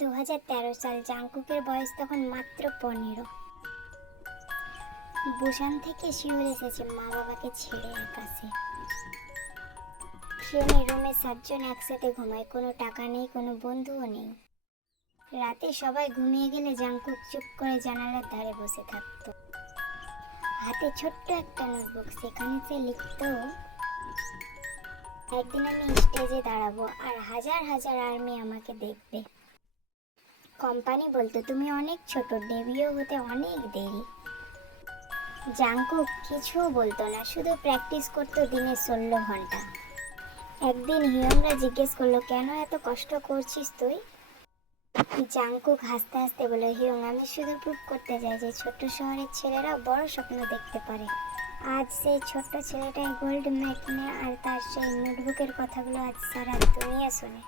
2013 সাল, জাংকুকের বয়স তখন মাত্র 15। বুসান থেকে সিউল এসেছে মা বাবাকে ছেড়ে আকাশে। ট্রেনের রুমে 7 জন একসাথে ঘুমায়, কোনো টাকা নেই, কোনো বন্ধুও নেই। রাতে সবাই ঘুমিয়ে গেলে জাংকুক চুপ করে জানালার ধারে বসে থাকতো। হাতে ছোট্ট একটা নোটবুক, সেখানে সে লিখতো, একদিন আমি স্টেজে দাঁড়াবো আর হাজার হাজার আর্মি আমাকে দেখবে। কোম্পানি বলতো তুমি অনেক ছোট, ডেবিউ হতে অনেক দেরি। জাংকুক কিছুও বলতো না, শুধু প্র্যাকটিস করতো দিনে 16 ঘন্টা। একদিন হিয়ংরা জিজ্ঞেস করলো, কেন এত কষ্ট করছিস তুই? জাংকুক হাসতে হাসতে বলল, হিয়ং, আমি শুধু প্রুভ করতে চাই যে ছোট্ট শহরের ছেলেরা বড় স্বপ্ন দেখতে পারে। আজ সেই ছোট্ট ছেলেটাই গোল্ড মেডেল, আর তার সেই নোটবুকের কথাগুলো আজ সারা দুনিয়া শোনে।